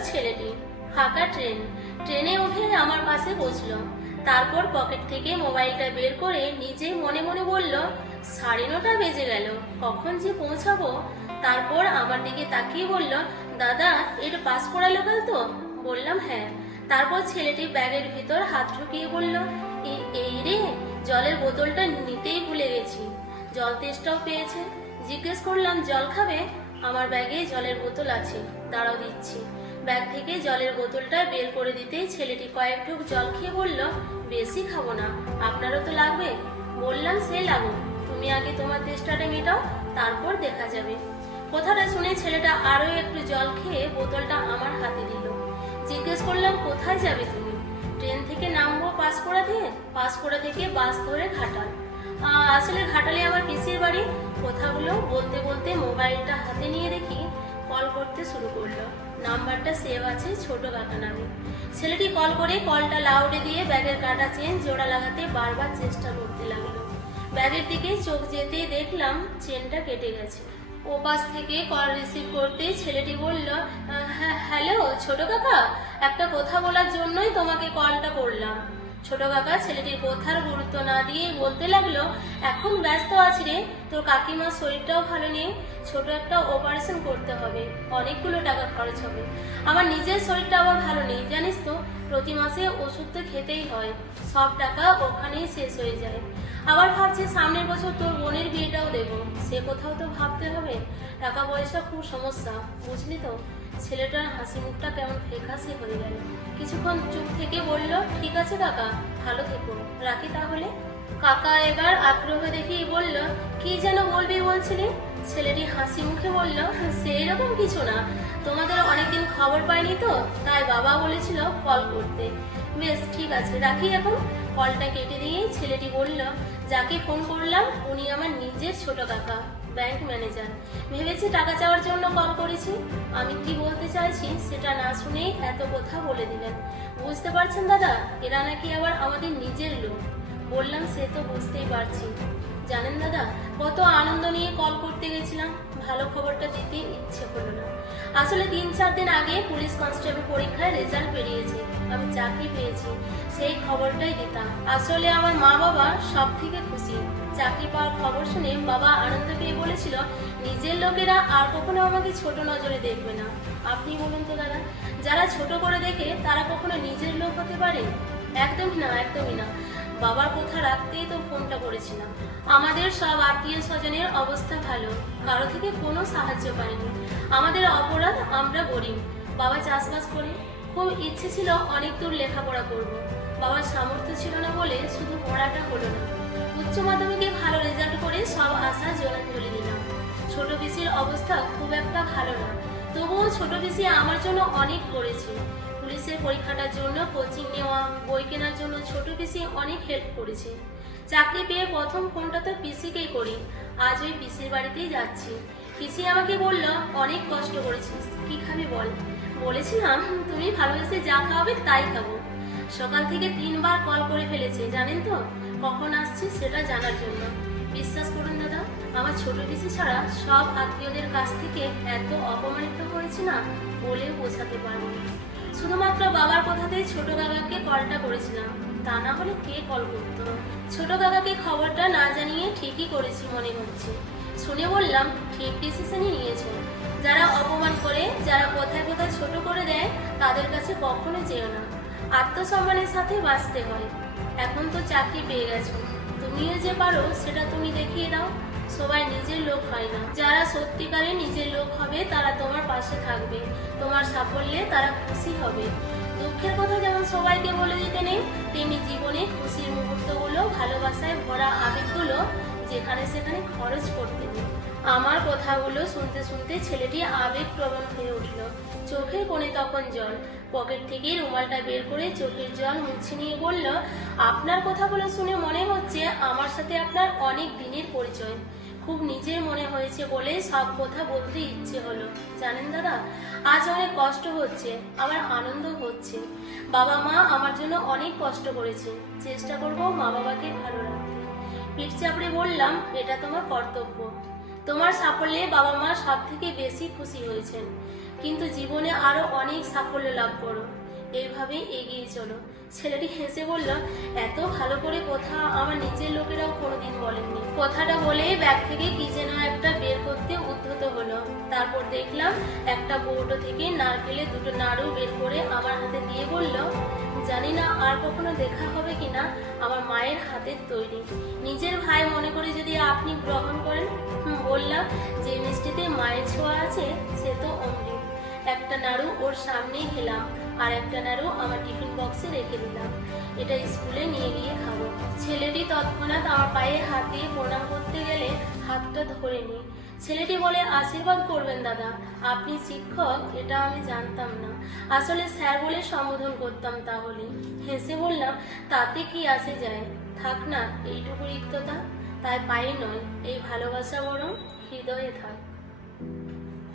ছেলেটি। ফাঁকা ট্রেন। ট্রেনে উঠে আমার পাশে বসল। তারপর পকেট থেকে মোবাইলটা বের করে নিজেই মনে মনে বলল, সাড়ে নটা বেজে গেল, কখন যে পৌঁছাবো? তারপর আমার দিকে তাকিয়ে বলল, দাদা এটা পাস করা লোকাল তো? বললাম হ্যাঁ। তারপর ছেলেটি ব্যাগের ভিতর হাত ঢুকিয়ে বলল এই রে, জলের বোতলটা নিতেই ভুলে গেছি। জল তেষ্টাও পেয়েছে। জিজ্ঞেস করলাম, জল খাবে? আমার ব্যাগে জলের বোতল আছে, দাঁড়াও দিচ্ছি। ব্যাগ থেকে জলের বোতলটা বের করে দিতেই ছেলেটি কয়েক ঢোক জল খেয়ে বলল, বেশি খাব না, আপনারও তো লাগবে। বললাম, সে লাগুক, তুমি আগে তোমার তেষ্টাটা মেটাও, তারপর দেখা যাবে। কথাটা শুনে ছেলেটা আরও একটু জল খেয়ে বোতলটা আমার হাতে দিল। জিজ্ঞেস করলাম, কোথায় যাবে তুমি? ট্রেন থেকে নামবো পাঁশকুড়া থেকে পাঁশকুড়া থেকে বাস ধরে ঘাটাল। আসলে ঘাটালে আমার পিসির বাড়ি। কথাগুলো বলতে বলতে মোবাইলটা হাতে নিয়ে দেখি, কল করতে শুরু করল। নাম্বারটা সেভ আছে, ছোট কাকা নামে ছেলেটি কল করে কলটা লাউডে দিয়ে ব্যাগের কাটা চেন জোড়া লাগাতে বারবার চেষ্টা করতে লাগল। ব্যাগের দিকে চোখ যেতেই দেখলাম চেনটা কেটে গেছে। ও পাশ থেকে কল রিসিভ করতে ছেলেটি বলল হ্যাঁ হ্যালো, ছোট কাকা, একটা কথা বলার জন্যই তোমাকে কলটা করলাম। ছোট কাকা ছেলেটির কথার গুরুত্ব না দিয়ে বলতে লাগল, এখন ব্যস্ত আছি রে, তোর কাকিমার শরীরটাও ভালো নেই, ছোট একটা অপারেশন করতে হবে, অনেকগুলো টাকা খরচ হবে। আমার নিজের শরীরটা আবার ভালো নেই, জানিস তো, প্রতি মাসে ওষুধ তো খেতেই হয়, সব টাকা ওখানেই শেষ হয়ে যায়। আবার ভাবছি সামনের বছর তোর বোনের বিয়েটাও দেবো, সে কোথাও তো ভাবতে হবে। টাকা পয়সা খুব সমস্যা, বুঝলি তো? ছেলেটার হাসি মুখটা কেমন ফেকাসি হয়ে গেল। কিছুক্ষণ চুপ থেকে বলল, ঠিক আছে কাকা, ভালো থেকো। রাখি তাহলে? কাকা এবার আগ্রহ দেখেই বলল, কি যেন বলবি বলছিলি? ছেলেটি হাসি মুখে বলল সেই রকম কিছু না। তোমাদের অনেকদিন খবর পাইনি তো, তাই বাবা বলেছিল কল করতে। বেশ, ঠিক আছে, রাখি এখন। কলটা কেটে দিয়ে ছেলেটি বলল, যাকে ফোন করলাম, উনি আমার নিজের ছোট কাকা। ব্যাংক ম্যানেজার ভেবেছি টাকা চাওয়ার জন্য কল করেছি। আমি কি বলতে চাইছি সেটা না শুনেই এত কথা বলে দিলেন। বুঝতে পারছেন দাদা, এরা নাকি আবার আমাদের নিজের লোক। বললাম সে তো বুঝতেই পারছি। জানেন দাদা কত আনন্দ নিয়ে কল করতে গেছিলাম, ভালো খবরটা দিতে ইচ্ছে হলো না। আসলে তিন চার দিন আগে পুলিশ কনস্টেবল পরীক্ষায় রেজাল্ট বেরিয়েছে, আমি চাকরি পেয়েছি, সেই খবরটাই দিতাম। আসলে আমার মা বাবা সব থেকে খুশি। চাকরি পাওয়ার খবর শুনে বাবা আনন্দ পেয়ে বলেছিল, নিজের লোকেরা আর কখনো আমাকে ছোট নজরে দেখবে না। আপনি বলুন তো দাদা, যারা ছোট করে দেখে তারা কখনো নিজের লোক হতে পারে? একদমই না একদমই না। বাবার কথা রাখতেই তো ফোনটা করেছিলাম। আমাদের সব আত্মীয় স্বজনের অবস্থা ভালো, কারও থেকে কোনো সাহায্য পাইনি। আমাদের অপরাধ আমরা গরিব বাবা চাষবাস করে। খুব ইচ্ছে ছিল অনেক দূর লেখাপড়া করব। বাবার সামর্থ্য ছিল না বলে শুধু পড়াটা হলো না। উচ্চ মাধ্যমিকে ভালো রেজাল্ট করে সব আশা জলাঞ্জলি দিলাম। ছোট পিসির অবস্থা খুব একটা ভালো না। তবুও ছোট পিসি আমার জন্য অনেক করেছে। পুলিশের পরীক্ষাটার জন্য কোচিং নেওয়া, বই কেনার জন্য ছোট পিসি অনেক হেল্প করেছে। চাকরি পেয়ে প্রথম ফোনটা তো পিসিকেই করি। আজ ওই পিসির বাড়িতেই যাচ্ছি। পিসি আমাকে বলল, অনেক কষ্ট করেছিস, কি খাবি বল? বলেছিলাম, তুমি ভালোবেসে যা খাওয়াবে তাই খাব। সকাল থেকে তিনবার কল করে ফেলেছে, জানেন তো? কখন আসছি সেটা জানার জন্য। বিশ্বাস করুন দাদা, আমার ছোট পিসি ছাড়া সব আত্মীয়দের কাছ থেকে এত অপমানিত হয়েছে না বলেও বোঝাতে পারব না। শুধুমাত্র বাবার কথাতেই ছোট কাকাকে কলটা করেছিলাম। তা না হলে কে কল করতো? ছোট কাকাকে খবরটা না জানিয়ে ঠিকই করেছি মনে হচ্ছে। শুনে বললাম, ঠিক ডিসিশনই নিয়েছো। যারা অপমান করে, যারা কোথায় কোথায় ছোট করে দেয়, তাদের কাছে কখনো যেও না। আত্মসম্মানের সাথে বাঁচতে হয়। এখন তো চাকরি পেয়ে গেছো। তুমিও যে পারো, সেটা তুমি দেখিয়ে দাও। সবাই নিজের লোক হয় না। যারা সত্যিকারে নিজের লোক হবে, তারা তোমার পাশে থাকবে। তোমার সাফল্যে তারা খুশি হবে। দুঃখের কথা যেমন সবাইকে বলে দিতে নেই, তেমনি জীবনে খুশির মুহূর্তগুলো, ভালোবাসায় ভরা আবেগগুলো যেখানে সেখানে খরচ করতে নেই। আমার কথাগুলো শুনতে শুনতে ছেলেটি আবেগপ্রবণ হয়ে উঠল। চোখের কোণে তখন জল। পকেট থেকে রুমালটা বের করে চোখের জল মুছে নিয়ে বলল, আপনার কথাগুলো শুনে মনে হচ্ছে আমার সাথে আপনার অনেক দিনের পরিচয়। খুব নিজের মনে হয়েছে বলে সব কথা বলতে ইচ্ছে হলো। জানেন দাদা, আজ অনেক কষ্ট হচ্ছে, আবার আনন্দ হচ্ছে। বাবা মা আমার জন্য অনেক কষ্ট করেছে। চেষ্টা করব মা বাবাকে ভালো রাখতে। পিঠ চাপড়ে বললাম, এটা তোমার কর্তব্য। তোমার সাফল্যে বাবা মা সব থেকে বেশি খুশি হয়েছেন। কিন্তু জীবনে আরও অনেক সাফল্য লাভ করো। এইভাবেই এগিয়ে চলো। ছেলেটি হেসে বলল, এত ভালো করে কথা আমার নিজের লোকেরাও কোনোদিন বলেননি। কথাটা বলে ব্যাগ থেকে কি যেন একটা বের করতে উদ্ধত হলো। তারপর দেখলাম একটা বৌটো থেকে নারকেলে দুটো নাড়ু বের করে আমার হাতে দিয়ে বলল, জানি না আর কখনো দেখা হবে কিনা আমার মায়ের হাতের তৈরি। নিজের ভাই মনে করে যদি আপনি গ্রহণ করেন? বললাম, যে মিষ্টিতে মায়ের ছোঁয়া আছে, সে তো অমৃত। একটা নাড়ু ওর সামনেই খেলাম, আর একটা নাড়ু আমার টিফিন বক্সে রেখে দিলাম। এটা স্কুলে নিয়ে গিয়ে খাব। ছেলেটি তৎক্ষণাৎ আমার পায়ে হাত দিয়ে প্রণাম করতে গেলে হাতটা ধরে নি ছেলেটি বলে, আশীর্বাদ করবেন দাদা, আপনি শিক্ষক, এটা আমি জানতাম না। আসলে স্যার বলে সম্বোধন করতাম তাহলে। হেসে বললাম, তাতে কি আসে যায়? থাক না, এইটুকু রিক্ততা। তাই পায়ে নয়, এই ভালোবাসা বরং হৃদয়ে থাক।